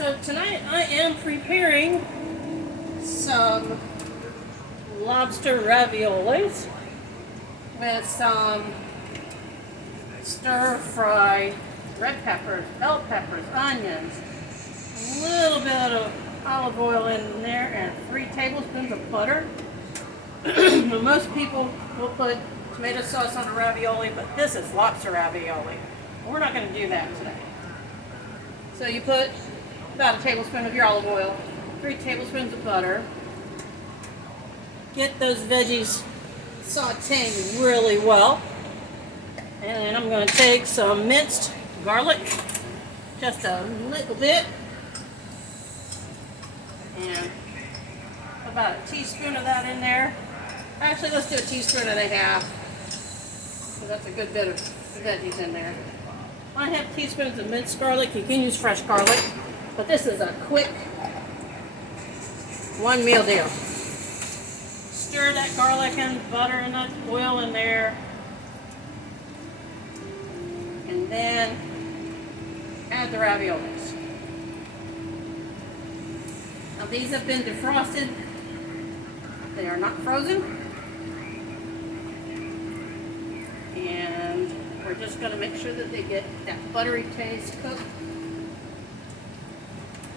So tonight I am preparing some lobster raviolis with some stir-fry red peppers, bell peppers, onions, a little bit of olive oil in there, and 3 tablespoons of butter. Most people will put tomato sauce on a ravioli, but this is lobster ravioli. We're not going to do that today. So you put about a tablespoon of your olive oil, 3 tablespoons of butter. Get those veggies sauteing really well. And then I'm going to take some minced garlic, just a little bit, and about a teaspoon of that in there. Actually, let's do a teaspoon and a half, because that's a good bit of veggies in there. 1.5 teaspoons of minced garlic. You can use fresh garlic, but this is a quick one meal deal. Stir that garlic and butter and that oil in there, and then add the raviolis. Now these have been defrosted. They are not frozen. And we're just going to make sure that they get that buttery taste cooked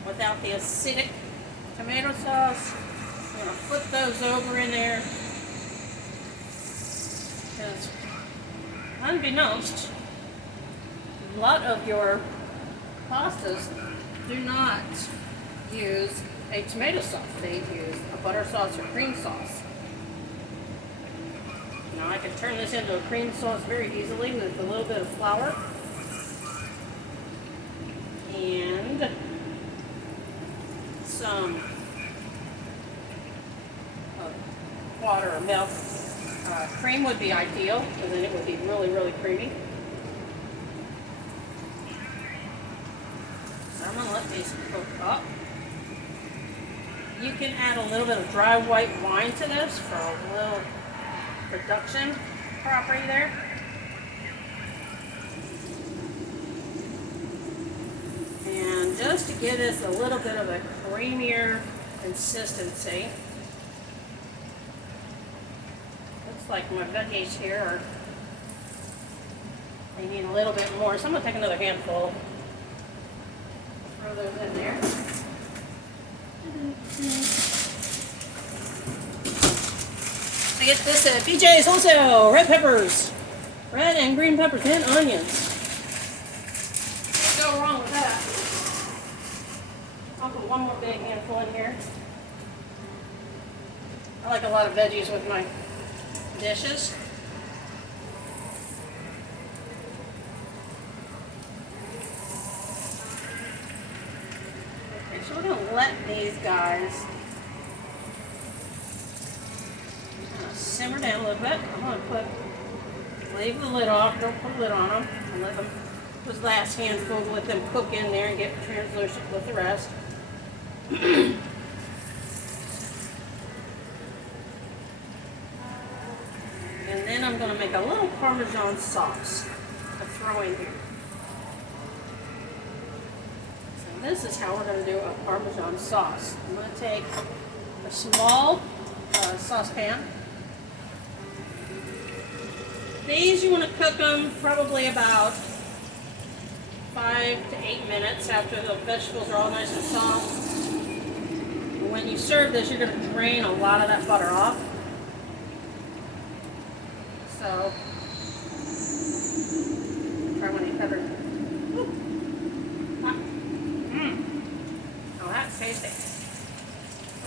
without the acidic tomato sauce. I'm going to flip those over in there, because unbeknownst, a lot of your pastas do not use a tomato sauce. They use a butter sauce or cream sauce. Now I can turn this into a cream sauce very easily with a little bit of flour and some water or milk. Cream would be ideal, because then it would be really, really creamy. So I'm going to let these cook up. You can add a little bit of dry white wine to this for a little production property there. And just to give this a little bit of a creamier consistency. Looks like my veggies here are, they need a little bit more, so I'm going to take another handful. Throw those in there. I get this at BJ's Wholesale. Red peppers, red and green peppers, and onions. Can't go wrong with that. I'll put one more big handful in here. I like a lot of veggies with my dishes. Okay, so we're going to let these guys simmer down a little bit. I'm going to leave the lid off, don't put a lid on them, and let them, this last handful, let them cook in there and get translucent with the rest. And then I'm going to make a little Parmesan sauce to throw in here. So this is how we're going to do a Parmesan sauce. I'm going to take a small saucepan. These you want to cook them probably about 5 to 8 minutes after the vegetables are all nice and soft. And when you serve this, you're going to drain a lot of that butter off. So, try one of these peppers. Oh, that's tasty.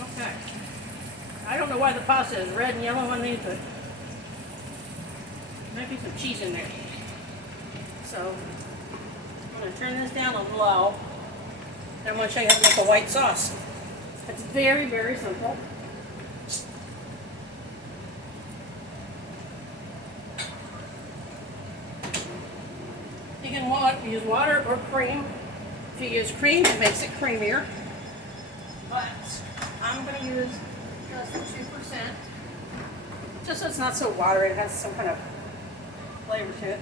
Okay. I don't know why the pasta is red and yellow on these, but there might be some cheese in there. So, I'm going to turn this down on low. And I'm going to show you how to make a white sauce. It's very, very simple. You can use water or cream. If you use cream, it makes it creamier. But I'm going to use just 2%. Just so it's not so watery, it has some kind of flavor to it.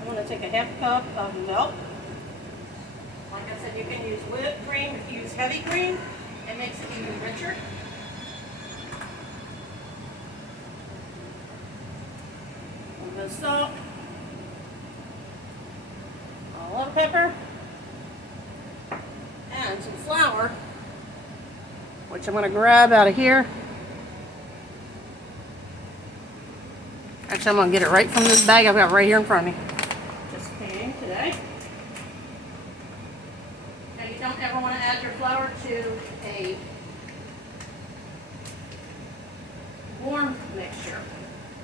I'm going to take a half cup of milk. Like I said, you can use whipped cream. If you use heavy cream, it makes it even richer. A little bit of salt, a little pepper, and some flour, which I'm going to grab out of here. Actually, I'm going to get it right from this bag I've got right here in front of me. Just came today. Now, you don't ever want to add your flour to a warm mixture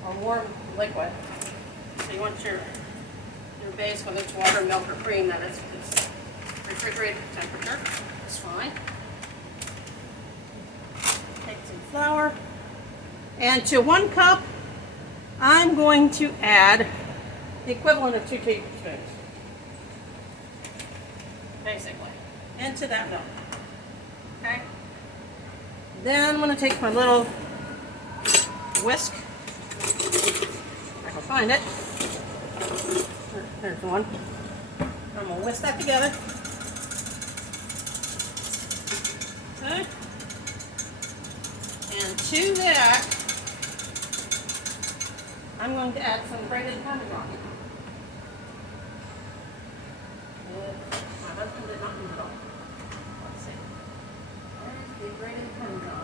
or warm liquid. So you want your base, whether it's water, milk, or cream, that it's refrigerated temperature. It's fine. Take some flour, and to 1 cup, I'm going to add the equivalent of 2 tablespoons, basically, into that milk. Okay. Then I'm going to take my little whisk. If I can find it. There's one. I'm going to whisk that together. Okay. And to that, I'm going to add some grated Parmesan. My husband did not use it all. Let's see. There's the grated Parmesan.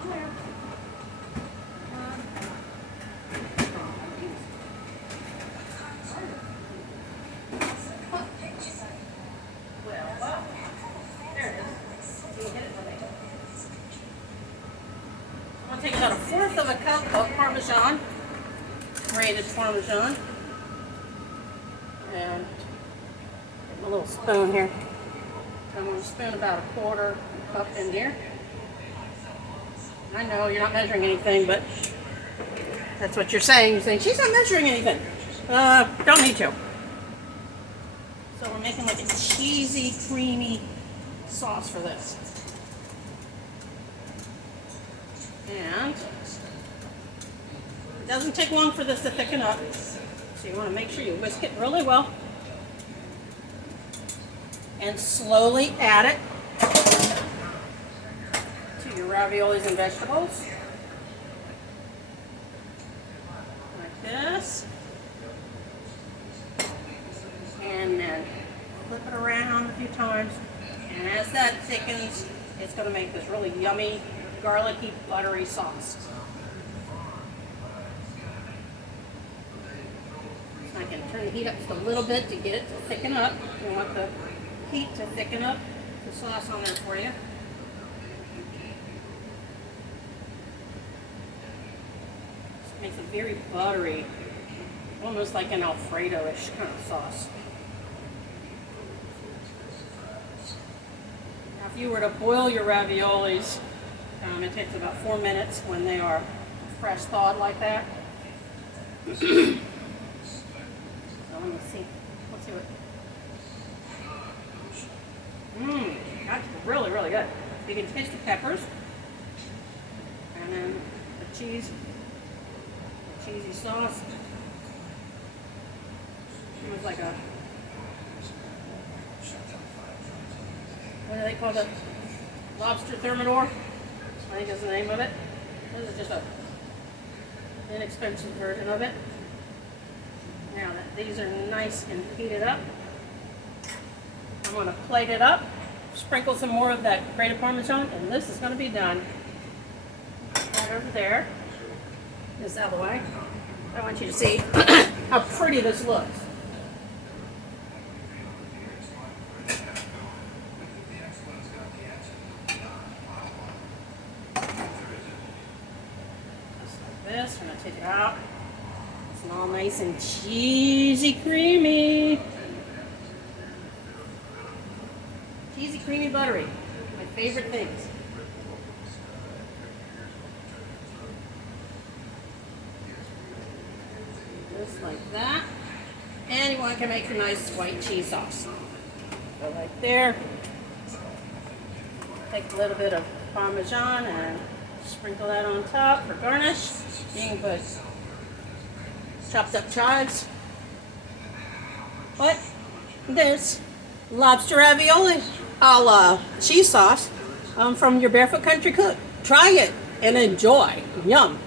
Somewhere. Well, there it is. Can you hit it for me? I'm going to take about 1/4 of a cup of Parmesan, grated Parmesan, and get my little spoon here. I'm going to spoon about 1/4 cup in here. I know you're not measuring anything, but that's what you're saying. You're saying, she's not measuring anything. Don't need to. So we're making like a cheesy, creamy sauce for this. And it doesn't take long for this to thicken up. So you want to make sure you whisk it really well. And slowly add it to your raviolis and vegetables. Like this. And then flip it around a few times. And as that thickens, it's going to make this really yummy, garlicky, buttery sauce. So I can turn the heat up just a little bit to get it to thicken up. You want the heat to thicken up the sauce on there for you. It makes a very buttery, almost like an Alfredo-ish kind of sauce. Now, if you were to boil your raviolis, it takes about 4 minutes when they are fresh thawed like that. So let me see. Let's see what. That's really, really good. You can taste the peppers, and then the cheese, the cheesy sauce. It was like a, what do they call it? Lobster thermidor, I think is the name of it. This is just a inexpensive version of it. Now that these are nice and heated up, I'm going to plate it up, sprinkle some more of that grated Parmesan, and this is going to be done. Right over there. This out of the way. I want you to see how pretty this looks. Just like this. I'm going to take it out. It's all nice and cheesy, creamy. Cheesy, creamy, buttery. My favorite things. Just like that. And you want to make your nice white cheese sauce. So right there. Take a little bit of Parmesan and sprinkle that on top for garnish. You can put chopped up chives What? This lobster ravioli a la cheese sauce from your Barefoot Country Cook. Try it and enjoy. Yum.